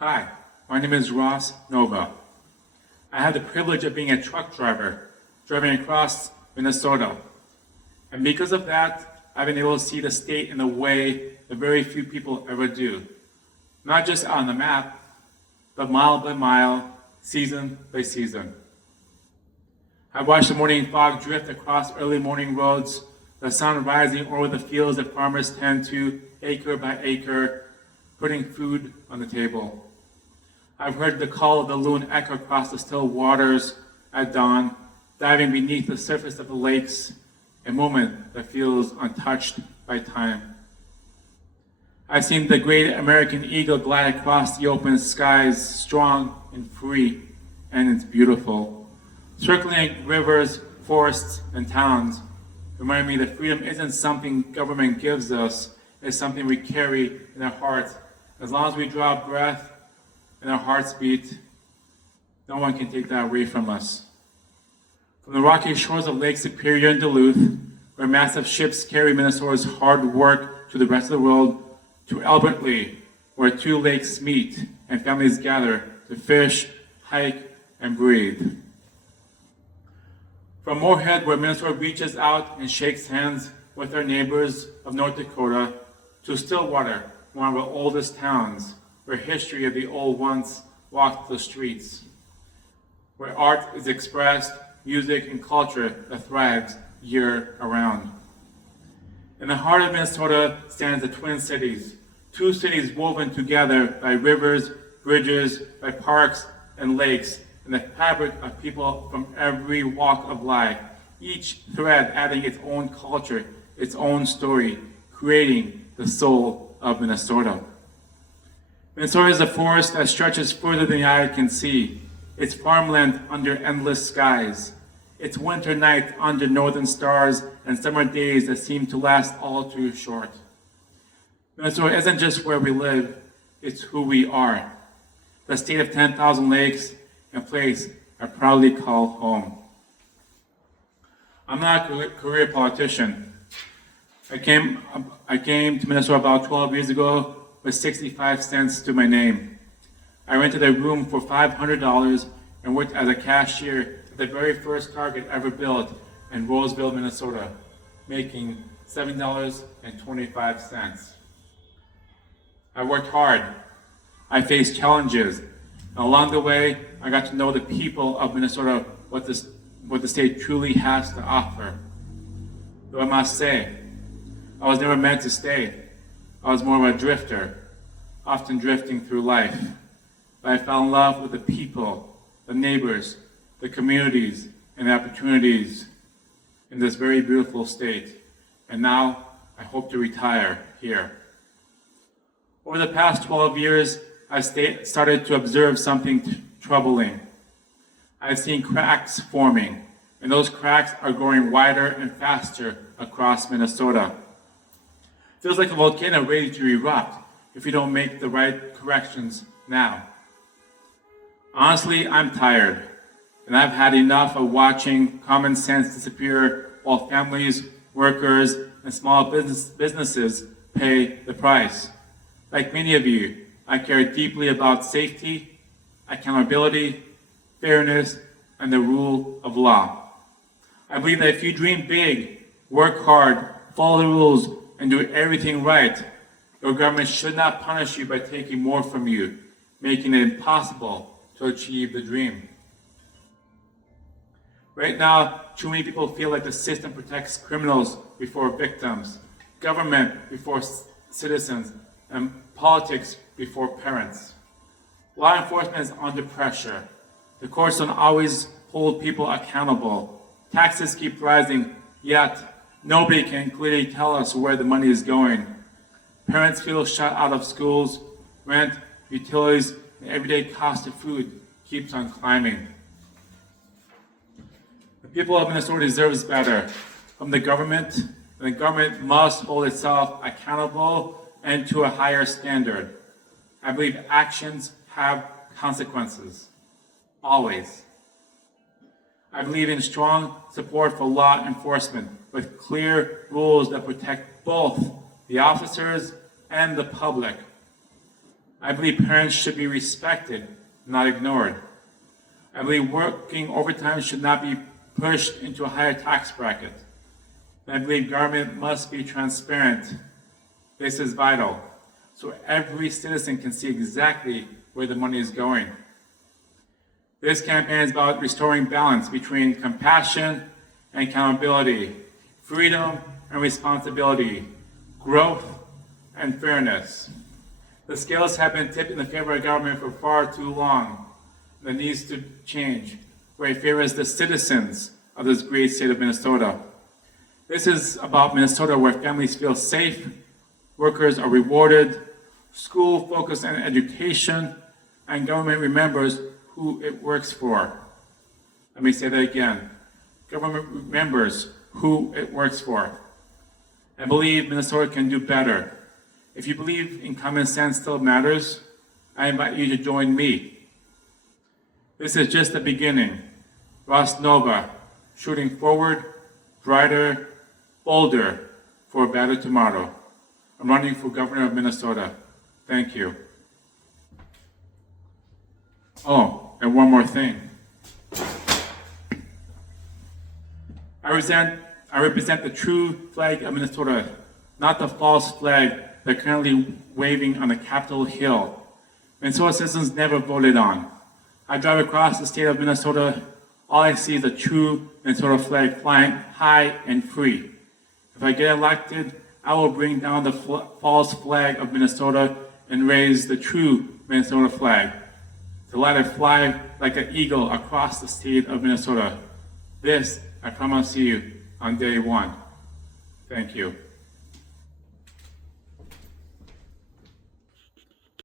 Hi, my name is Ross Nova. I have the privilege of being a truck driver, driving across Minnesota. And because of that, I've been able to see the state in a way that very few people ever do. Not just on the map, but mile by mile, season by season. I watched the morning fog drift across early morning roads, the sun rising over the fields that farmers tend to, acre by acre, putting food on the table. I've heard the call of the loon echo across the still waters at dawn, diving beneath the surface of the lakes, a moment that feels untouched by time. I've seen the great American eagle glide across the open skies, strong and free, and it's beautiful. Circling rivers, forests, and towns, reminding me that freedom isn't something government gives us, it's something we carry in our hearts. As long as we draw breath and our hearts beat, no one can take that away from us. From the rocky shores of Lake Superior and Duluth, where massive ships carry Minnesota's hard work to the rest of the world, to Albert Lea, where two lakes meet and families gather to fish, hike, and breathe. From Moorhead, where Minnesota reaches out and shakes hands with our neighbors of North Dakota, to Stillwater, one of our oldest towns, where history of the old ones walked the streets, where art is expressed, music and culture that thrives year-round. In the heart of Minnesota stands the Twin Cities, two cities woven together by rivers, bridges, by parks and lakes, and the fabric of people from every walk of life, each thread adding its own culture, its own story, creating the soul of Minnesota. Minnesota is a forest that stretches further than the eye can see. It's farmland under endless skies. It's winter nights under northern stars and summer days that seem to last all too short. Minnesota isn't just where we live, it's who we are. The state of 10,000 lakes, a place I proudly call home. I'm not a career politician. I came to Minnesota about 12 years ago with 65 cents to my name. I rented a room for $500 and worked as a cashier at the very first Target ever built in Roseville, Minnesota, making $7.25. I worked hard. I faced challenges. And along the way, I got to know the people of Minnesota, what the state truly has to offer. Though I must say, I was never meant to stay. I was more of a drifter, often drifting through life. But I fell in love with the people, the neighbors, the communities, and the opportunities in this very beautiful state. And now I hope to retire here. Over the past 12 years, I've started to observe something troubling. I've seen cracks forming, and those cracks are growing wider and faster across Minnesota. Feels like a volcano ready to erupt if we don't make the right corrections now. Honestly, I'm tired, and I've had enough of watching common sense disappear while families, workers, and small businesses pay the price. Like many of you, I care deeply about safety, accountability, fairness, and the rule of law. I believe that if you dream big, work hard, follow the rules, and do everything right, your government should not punish you by taking more from you, making it impossible to achieve the dream. Right now, too many people feel like the system protects criminals before victims, government before citizens, and politics before parents. Law enforcement is under pressure. The courts don't always hold people accountable. Taxes keep rising, yet nobody can clearly tell us where the money is going. Parents feel shut out of schools, rent, utilities, and everyday cost of food keeps on climbing. The people of Minnesota deserves better from the government, and the government must hold itself accountable and to a higher standard. I believe actions have consequences, always. I believe in strong support for law enforcement with clear rules that protect both the officers and the public. I believe parents should be respected, not ignored. I believe working overtime should not be pushed into a higher tax bracket. And I believe government must be transparent. This is vital, so every citizen can see exactly where the money is going. This campaign is about restoring balance between compassion and accountability, freedom and responsibility, growth and fairness. The scales have been tipped in the favor of government for far too long. That needs to change, where it favors the citizens of this great state of Minnesota. This is about Minnesota, where families feel safe, workers are rewarded, school focuses on education, and government remembers who it works for. Let me say that again. Government remembers who it works for. I believe Minnesota can do better. If you believe in common sense still matters, I invite you to join me. This is just the beginning. Ross Nova, shooting forward, brighter, bolder, for a better tomorrow. I'm running for governor of Minnesota. Thank you. Oh, and one more thing. I represent the true flag of Minnesota, not the false flag they're currently waving on the Capitol Hill. Minnesota citizens never voted on. I drive across the state of Minnesota, all I see is a true Minnesota flag flying high and free. If I get elected, I will bring down the false flag of Minnesota and raise the true Minnesota flag, to let it fly like an eagle across the state of Minnesota. This, I promise you, on day one. Thank you.